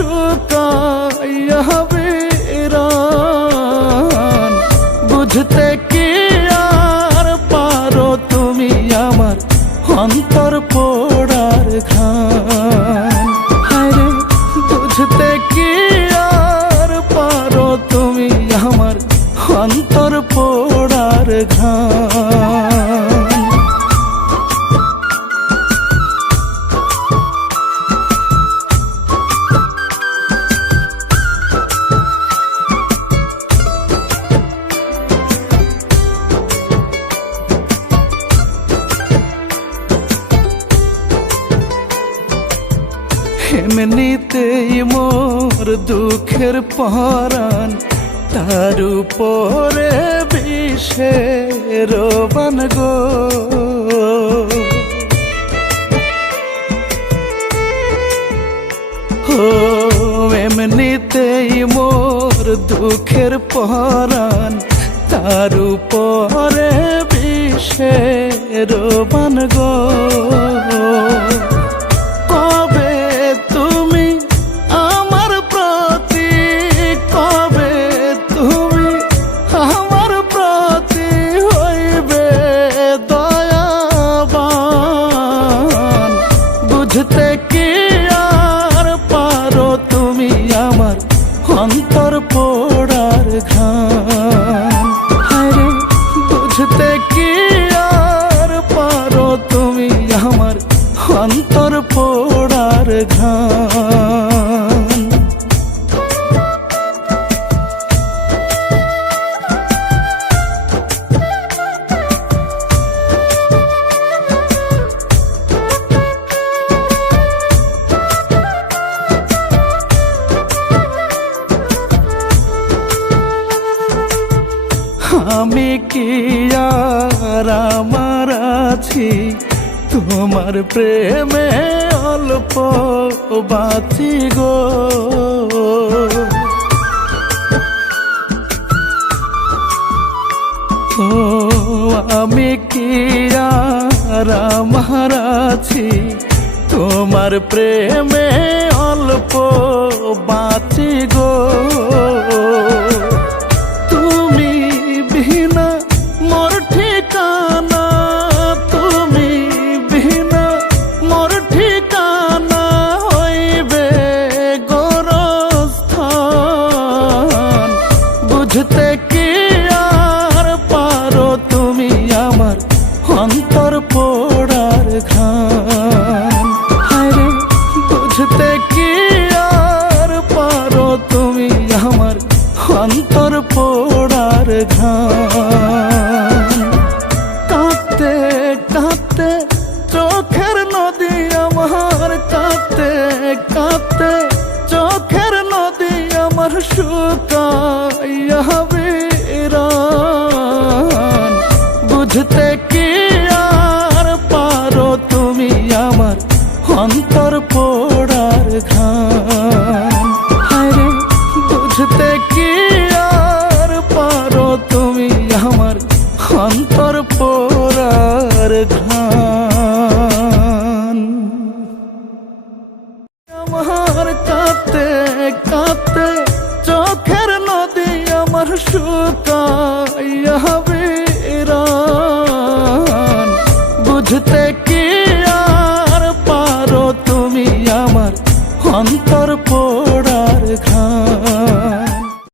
শুকাইয়া বিরান। বুঝতে কি আর পারো তুমি আমার অন্তর পোড়ার ঘান। হায়রে বুঝতে কি আর পারো তুমি আমার অন্তর পোড়ার ঘান। এমনিতেই মোর দুঃখের পরাণ, তার উপরে বিষের বান গো। ও এমনিতেই মোর দুঃখের পরাণ, তার উপরে বিষের বান গো। কবে তুমি আমার প্রতি, কবে তুমি আমার প্রতি হইবে দয়াবান। বুঝতে কি আর পারো তুমি আমার অন্তর পোড়ার ঘান। হায়রে বুঝতে কি আর পারো তুমি আমার অন্তর পোড়ার ঘান। আমি কি আর আমার আছি তোমার প্রেমে অল্প বাঁচি গো। ও আমি কি আর আমার আছি তোমার প্রেমে অল্প বাঁচি গো। তুমি বিনা মোর ঠিকানা, তুমি বিনা মোর ঠিকানা হইবে গোরস্থান। বুঝতে কি আর পারো তুমি আমার অন্তর পোড়ার ঘান। হায়রে বুঝতে কি আর পারো তুমি আমার অন্তর পোড়ার ঘান। কাঁদতে কাঁদতে চোখের নদী আমার, কাঁদতে কাঁদতে চোখের নদী আমার শুকাইয়া বিরান। বুঝতে কি আর পারো তুমি আমার অন্তর পোড়ার ঘান। হায়রে বুঝতে কি আর পারো তুমি আমার অন্তর পোড়ার ঘান। আমার কাঁদতে কাঁদতে চোখের নদী আমার